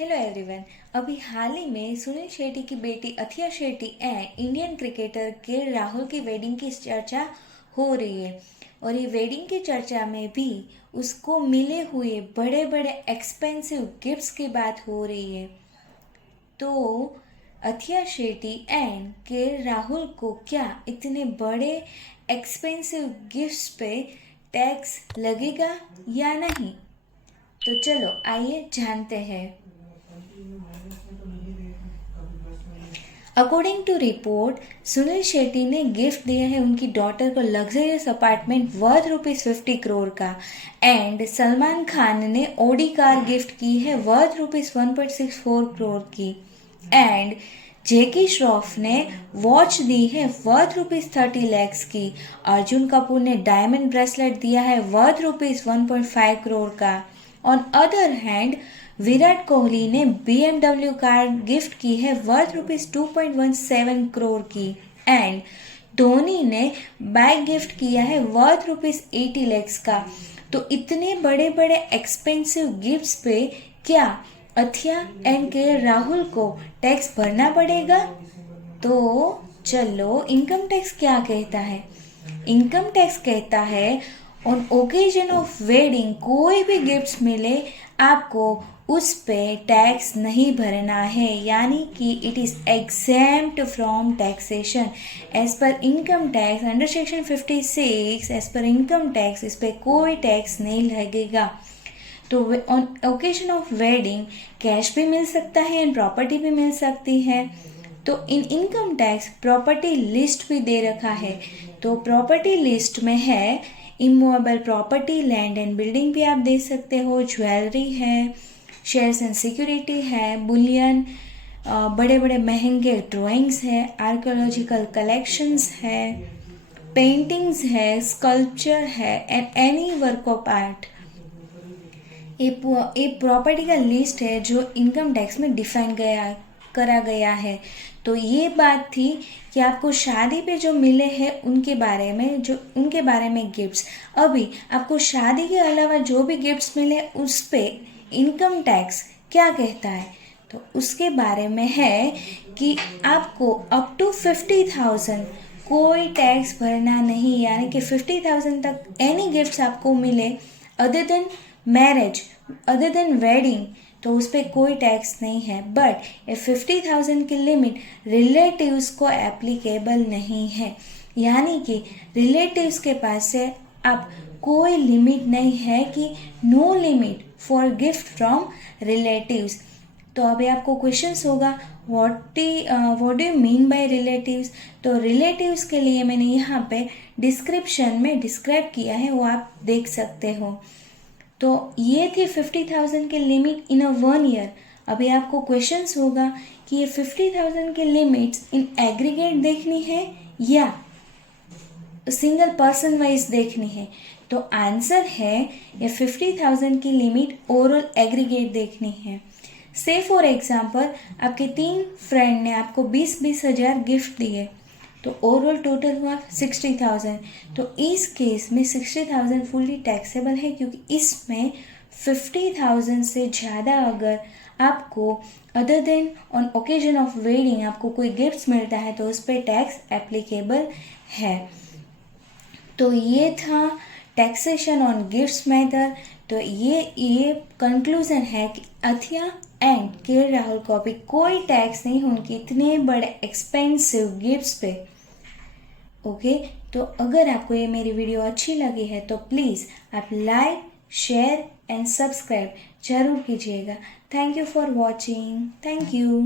Hello everyone. अभी हाल ही में सुनील शेट्टी की बेटी अथिया शेट्टी एंड इंडियन क्रिकेटर के राहुल की वेडिंग की चर्चा हो रही है और ये वेडिंग की चर्चा में भी उसको मिले हुए बड़े बड़े एक्सपेंसिव गिफ्ट्स की बात हो रही है। तो अथिया शेट्टी एंड के राहुल को क्या इतने बड़े एक्सपेंसिव गिफ्ट्स पे टैक्स लगेगा या नहीं? तो चलो आइए जानते हैं। According to report, Sunil Shetty ने गिफ्ट दिया है उनकी डॉटर को लग्जरियस अपार्टमेंट वर्थ ₹50 करोड़ का एंड सलमान खान ने ऑडी कार गिफ्ट की है वर्थ ₹1.64 करोड़ की एंड जैकी श्रॉफ ने वॉच दी है वर्थ ₹30 lakhs की। अर्जुन कपूर ने डायमंड ब्रेसलेट दिया है वर्थ ₹1.5 करोड़ का। On other hand Virat Kohli ने BMW कार गिफ्ट की है वर्थ ₹2.17 करोड़ की एंड धोनी ने बाइक गिफ्ट किया है वर्थ ₹80 lakhs का। तो इतने बड़े बड़े एक्सपेंसिव गिफ्ट्स पे क्या अथिया एंड के राहुल को टैक्स भरना पड़ेगा? तो चलो इनकम टैक्स क्या कहता है। इनकम टैक्स कहता है ऑन ओकेजन ऑफ वेडिंग कोई भी गिफ्ट्स मिले आपको उस पे टैक्स नहीं भरना है, यानी कि it is exempt from taxation as per income tax under section 56। As per income tax इस पे कोई टैक्स नहीं लगेगा। तो on occasion of wedding cash भी मिल सकता है एंड प्रॉपर्टी भी मिल सकती है। तो इन इनकम टैक्स प्रॉपर्टी लिस्ट भी दे रखा है। तो प्रॉपर्टी लिस्ट में है immovable property, land and building भी आप दे सकते हो, ज्वेलरी है, शेयर्स एंड सिक्योरिटी है, बुलियन, बड़े बड़े महंगे ड्राइंग्स है, आर्कियोलॉजिकल कलेक्शंस है, पेंटिंग्स है, स्कल्पचर है and any work of art. एक प्रॉपर्टी का लिस्ट है जो इनकम टैक्स में डिफाइन करा गया है। तो ये बात थी कि आपको शादी पे जो मिले हैं उनके बारे में गिफ्ट्स। अभी आपको शादी के अलावा जो भी गिफ्ट्स मिले उस पे इनकम टैक्स क्या कहता है। तो उसके बारे में है कि आपको अप टू 50,000 कोई टैक्स भरना नहीं, यानी कि 50,000 तक एनी गिफ्ट्स आपको मिले other than marriage, other than wedding, तो उस पर कोई टैक्स नहीं है। बट ये 50,000 की लिमिट रिलेटिव्स को एप्लीकेबल नहीं है, यानी कि रिलेटिव्स के पास से अब कोई लिमिट नहीं है कि no limit for gift from relatives. तो अभी आपको क्वेश्चंस होगा what do you mean by relatives. तो रिलेटिव्स के लिए मैंने यहाँ पे डिस्क्रिप्शन में डिस्क्राइब किया है, वो आप देख सकते हो। तो ये थी 50,000 की लिमिट इन अ 1 ईयर। अभी आपको क्वेश्चंस होगा कि ये 50,000 की लिमिट्स इन एग्रीगेट देखनी है या सिंगल पर्सन वाइज देखनी है। तो आंसर है ये 50,000 की लिमिट ओवरऑल एग्रीगेट देखनी है। से फॉर एग्जाम्पल आपके 3 फ्रेंड ने आपको 20-20 हज़ार गिफ्ट दिए, तो ओवरऑल टोटल हुआ 60,000। तो इस केस में 60,000 फुल्ली टैक्सेबल है, क्योंकि इसमें 50,000 से ज़्यादा अगर आपको other than on occasion of wedding आपको कोई गिफ्ट्स मिलता है तो उस पर टैक्स एप्लीकेबल है। तो ये था टैक्सेशन ऑन गिफ्ट्स मैटर। तो ये कंक्लूजन है कि अथिया एंड के राहुल को अभी कोई टैक्स नहीं उनके इतने बड़े एक्सपेंसिव गिफ्ट्स पे। ओके, तो अगर आपको ये मेरी वीडियो अच्छी लगी है तो प्लीज़ आप लाइक, शेयर एंड सब्सक्राइब जरूर कीजिएगा। Thank you for watching. Thank you.